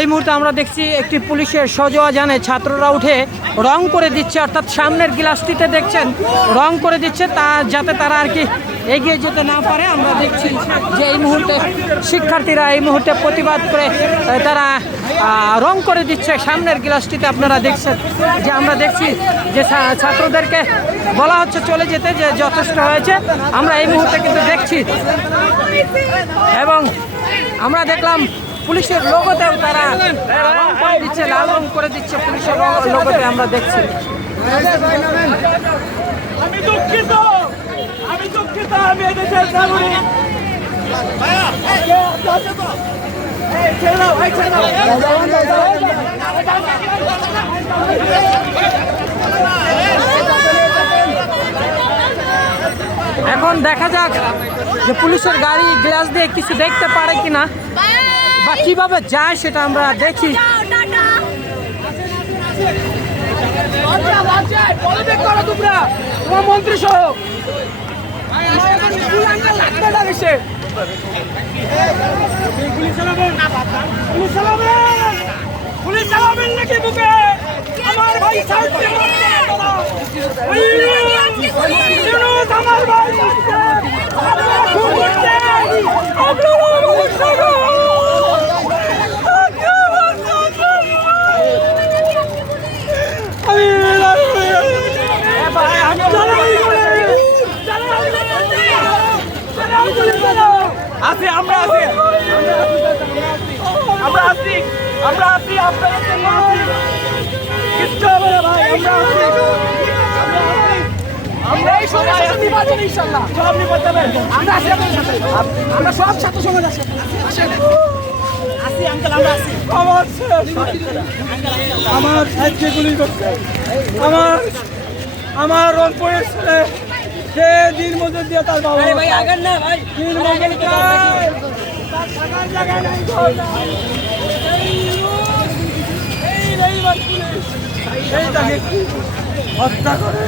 এই মুহূর্তে আমরা দেখছি একটি পুলিশের সজোয়া জানে ছাত্ররা উঠে রং করে দিচ্ছে, অর্থাৎ সামনের গ্লাসটিতে দেখছেন, রং করে দিচ্ছে, তা যাতে তারা আর কি এগিয়ে যেতে না পারে। আমরা দেখছি যে এই মুহূর্তে শিক্ষার্থীরা এই মুহূর্তে প্রতিবাদ করে তারা রং করে দিচ্ছে। সামনের গ্লাসটিতে আপনারা দেখছেন যে আমরা দেখছি যে ছাত্রদেরকে বলা হচ্ছে চলে যেতে যে যথেষ্ট হয়েছে। আমরা এই মুহূর্তে কিন্তু দেখছি এবং আমরা দেখলাম পুলিশের লোগোতেও তারা দিচ্ছে লাল রং করে দিচ্ছে পুলিশের লো- লোগোতে আমরা দেখছি। আমি দুঃখিত আমি দুঃখিত আমি এদেশের নাগরিক। এই, এখন দেখা যাক যে পুলিশের গাড়ি গ্লাস দিয়ে কিছু দেখতে পারে কিনা বা কীভাবে যায় সেটা আমরা দেখি। মন্ত্রী সহ সাউথ আমার ভাই আপনারা খুন করছেন আপনারা আমাদের সঙ্গে আছি, আমরা আছি। আমরা আছি আমরা আছি আপনাদের জন্য আছি কিচ্ছু হবে না ভাই, আমরা আছি আমরা আছি। আমরা এই ইনশাল্লাহ সব নির্বাচন আমরা আছি আপনাদের সাথে আমরা সব ছাত্র সমাজ আছি আসি আঙ্কেল আমরা আমার আমার সাহায্য গুলি করছে আমার আমার রংপুরের ছেলে সে দিন মজুর দিয়ে তার বাবা ভাই আগান না ভাই দিন মজুর থাকার নাই ঘর এই রোজ, এই রবিবার পুলিশ, এই তাকে হত্যা করে।